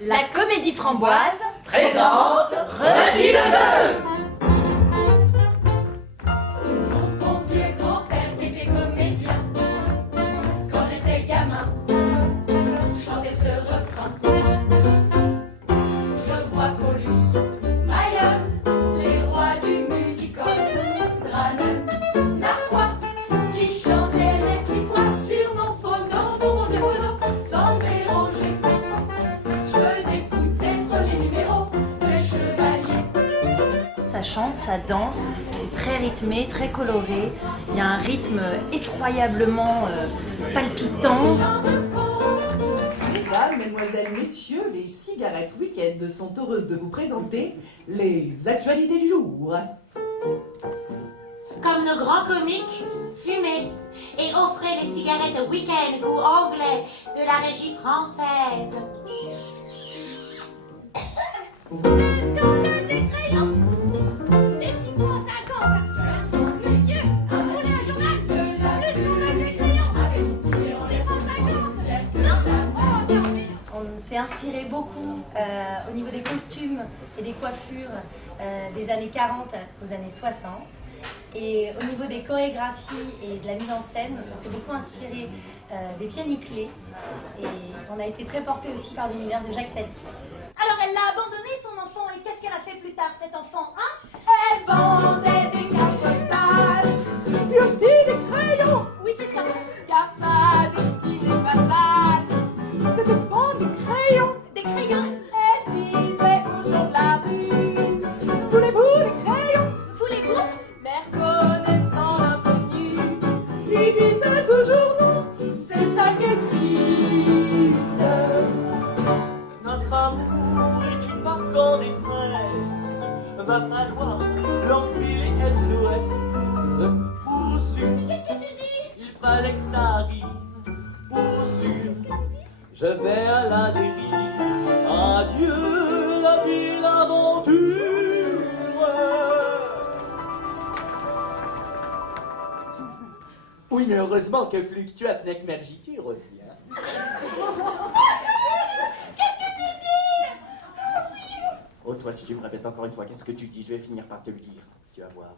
La Comédie Framboise présente René Lebeu. Mon bon vieux grand-père qui était comédien, quand j'étais gamin, chantait ce refrain. Je vois Paulus, Mayer, les rois du music-hall, Dranen, Narquois, qui chantaient les petits pois sur mon phono, pour mon phono, sans déranger. Je faisais écouter le premier numéro de Chevalier. Ça chante, ça danse, c'est très rythmé, très coloré. Il y a un rythme effroyablement palpitant. Mesdames, mesdemoiselles, messieurs, les cigarettes week-end sont heureuses de vous présenter les actualités du jour. Comme nos grands comiques, fumez et offrez les cigarettes week-end goût anglais de la régie française. Le scandale des crayons, c'est 6,50 francs. Monsieur, abonnez un journal. Le scandale des crayons, avec son petit en c'est 150. Non, On s'est inspiré beaucoup au niveau des costumes et des coiffures des années 40 aux années 60. Et au niveau des chorégraphies et de la mise en scène, on s'est beaucoup inspiré des pieds nickelés. Et on a été très porté aussi par l'univers de Jacques Tati. Alors elle l'a abandonné son enfant et qu'est-ce qu'elle a fait plus tard cet enfant, hein? elle vendait des cartes postales, Et aussi des crayons. Oui c'est ça. car sa destinée fatale. C'était pas des crayons. Des crayons. Elle disait aux gens de la rue, Voulez-vous des crayons? Voulez-vous? mais reconnaissant l'inconnu, Ils disaient toujours non. c'est ça qui est triste. Notre amour est une marque en détresse. Va falloir lancer les SOS. Pour sûr, Qu'est-ce que tu dis? il fallait que ça arrive. Pour sûr, je vais à la dérive. Adieu la vie, l'aventure. Oui, mais heureusement que Fluctuate n'est que Mergiture aussi, hein. Oh, toi, si tu me répètes encore une fois, qu'est-ce que tu dis? Je vais finir par te le dire. Tu vas voir.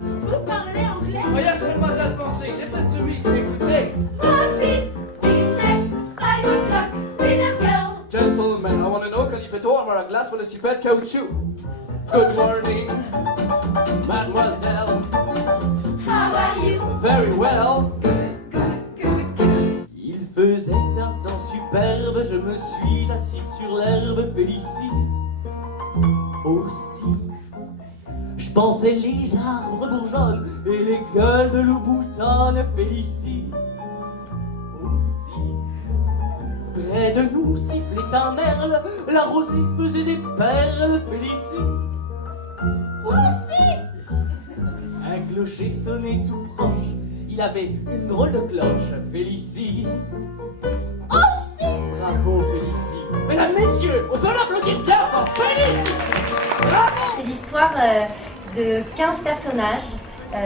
Vous parlez anglais? Oh yes, mademoiselle Pensée, listen to me, écoutez. Roast beef, beefsteak, 5 o'clock, dinner girl. Gentlemen, I want to know, can you put over a glass with a super caoutchouc? Good morning, mademoiselle. How are you? Very well. Il faisait un temps superbe, je me suis assis sur l'herbe, Félicie. Aussi, je pensais les arbres bourgeonnent et les gueules de loup boutonnent, Félicie. Aussi, près de nous sifflait un merle, la rosée faisait des perles, Félicie. Aussi, un clocher sonnait tout proche, il avait une drôle de cloche, Félicie. Aussi, bravo, Félicie. Mesdames, messieurs, on peut l'applaudir bien fort, Félicie. Bravo. C'est l'histoire de 15 personnages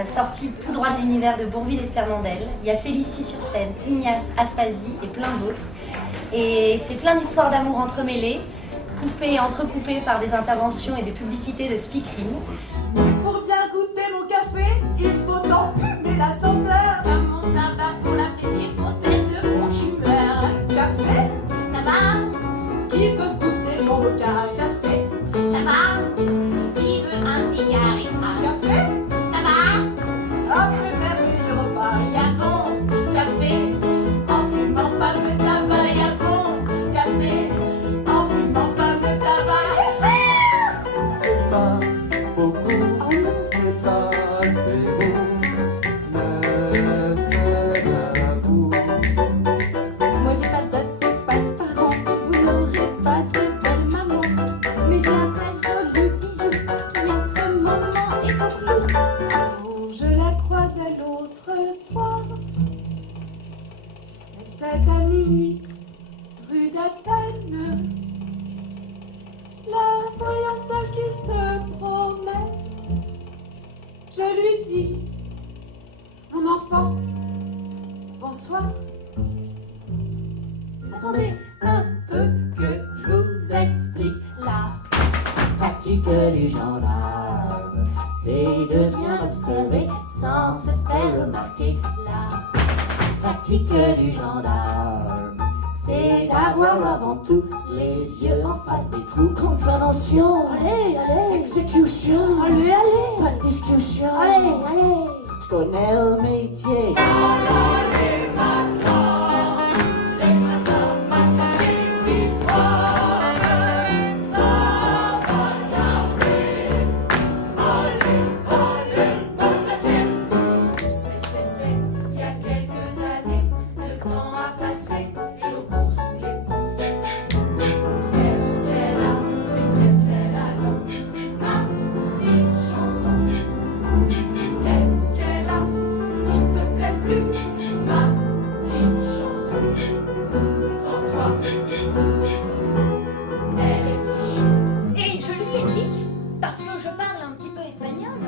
sortis tout droit de l'univers de Bourvil et de Fernandel. Il y a Félicie sur scène, Ignace, Aspasie et plein d'autres. Et c'est plein d'histoires d'amour entremêlées, entrecoupées par des interventions et des publicités de speakerine. Pour bien goûter mon café, il faut en fumer la senteur. Comme mon tabac pour l'apprécier, faut être de bonne humeur. Café, Tabac, qui veut goûter mon mocha? Café, tabac, qui veut un cigare extra? café, Tabac, après merveilleux repas. y a bon café, En fumant fameux tabac, y a bon café. En fumant fameux tabac. C'est pas beaucoup, c'est pas très beau, mais c'est un goût. Moi j'ai pas de dot, pas de parents, vous n'aurez pas de belle maman. Mais j'ai un très joli bijou qui en ce moment est au clou. Quand je la croise à l'autre soir, c'était à minuit, rue d'Athènes. La voyant seule qui se promène, je lui dis, mon enfant, bonsoir. Attendez un peu, politique du gendarme, c'est d'avoir avant tout les yeux en face des trous. Contravention, Allez, allez, exécution, allez, allez, pas de discussion. allez, allez. Je connais le métier. Il y a quelques années, le temps a passé et l'eau court sous les ponts. Qu'est-ce qu'elle a, mais qu'est-ce qu'elle a donc, ma petite chanson? Qu'est-ce qu'elle a qui ne te plaît plus, ma petite chanson? Sans toi, elle est fichue. Et je lui ai dit, parce que je parle un petit peu espagnol,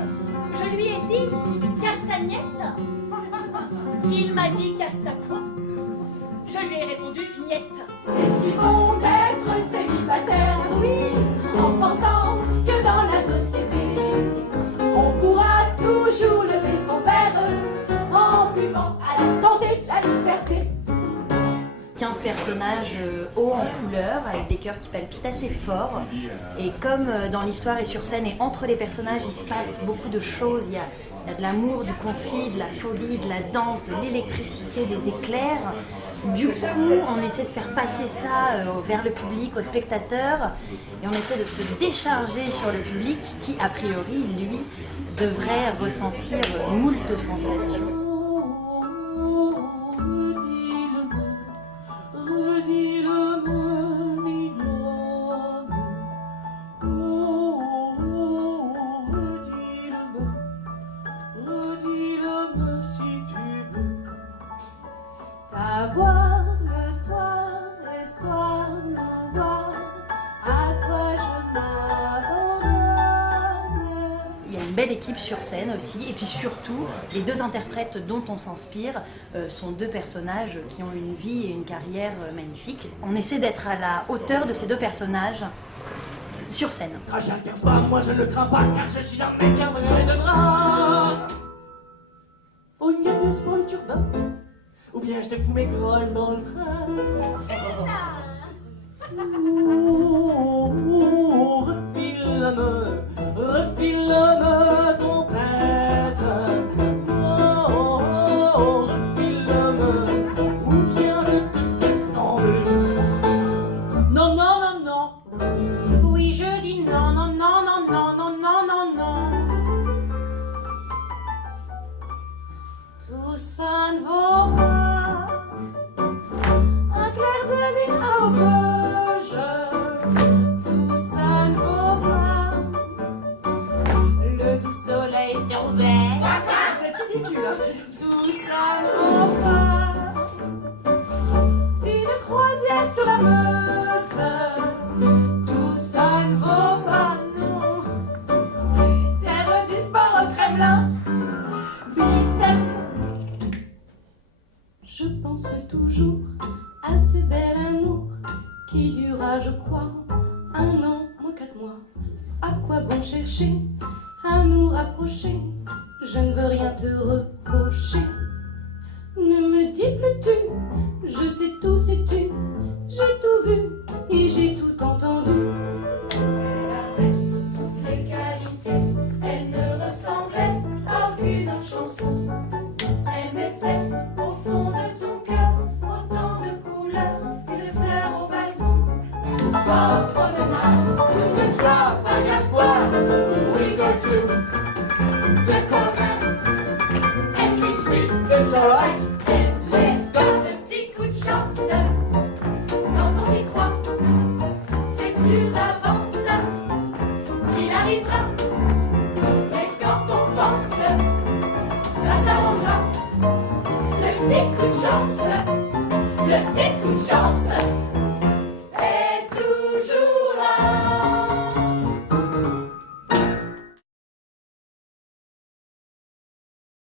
je lui ai dit castagnette. Il m'a dit casta quoi? Je lui ai répondu niette. C'est si bon d'être célibataire, oui, en pensant que dans la société, on pourra toujours lever son verre en buvant à la santé, la liberté. 15 personnages hauts en couleur, avec des cœurs qui palpitent assez fort. Et comme dans l'histoire et sur scène et entre les personnages, il se passe beaucoup de choses. Il y a de l'amour, du conflit, de la folie, de la danse, de l'électricité, des éclairs. Du coup, on essaie de faire passer ça vers le public, aux spectateurs. Et on essaie de se décharger sur le public qui, a priori, lui, devrait ressentir moult sensations. Ta voix le soir, espoir m'envoie, à toi je m'abandonne. Il y a une belle équipe sur scène aussi, et puis surtout, les deux interprètes dont on s'inspire sont deux personnages qui ont une vie et une carrière magnifiques. On essaie d'être à la hauteur de ces deux personnages sur scène. Cracher un 15 pas, moi je ne crains pas, car je suis un mec à vrai de bras. Oh, une gagneuse pour le turbin, ou bien je te fous mes grolles dans le train. Refile-le ton pèse. Refile-le, ou bien je te descends le. Non, non, non, non. Oui, je dis non, non, non, non, non, non, non, non, non. Tout ça ne vaut pas un clair de lune sauvage. Tout ça ne vaut pas le doux soleil d'Auvergne. C'est ridicule, hein. Tout ça ne vaut pas une croisière sur la Meuse. Tout ça ne vaut pas, non. Terre du sport au Kremlin. Biceps. Je pense toujours à ce bel amour qui dura, je crois, 1 an, moins 4 mois. À quoi bon chercher à nous rapprocher? Je ne veux rien te reprocher. Ne me dis plus tu, je sais tout, sais-tu. J'ai tout vu et j'ai tout entendu. Elle avait toutes les qualités, elle ne ressemblait à aucune autre chanson. Elle mettait au fond de ton cœur autant de couleurs que de fleurs au balcon. Pas en promenade, nous êtes là, Farias Squad. We go to the corner and kiss me, it's alright.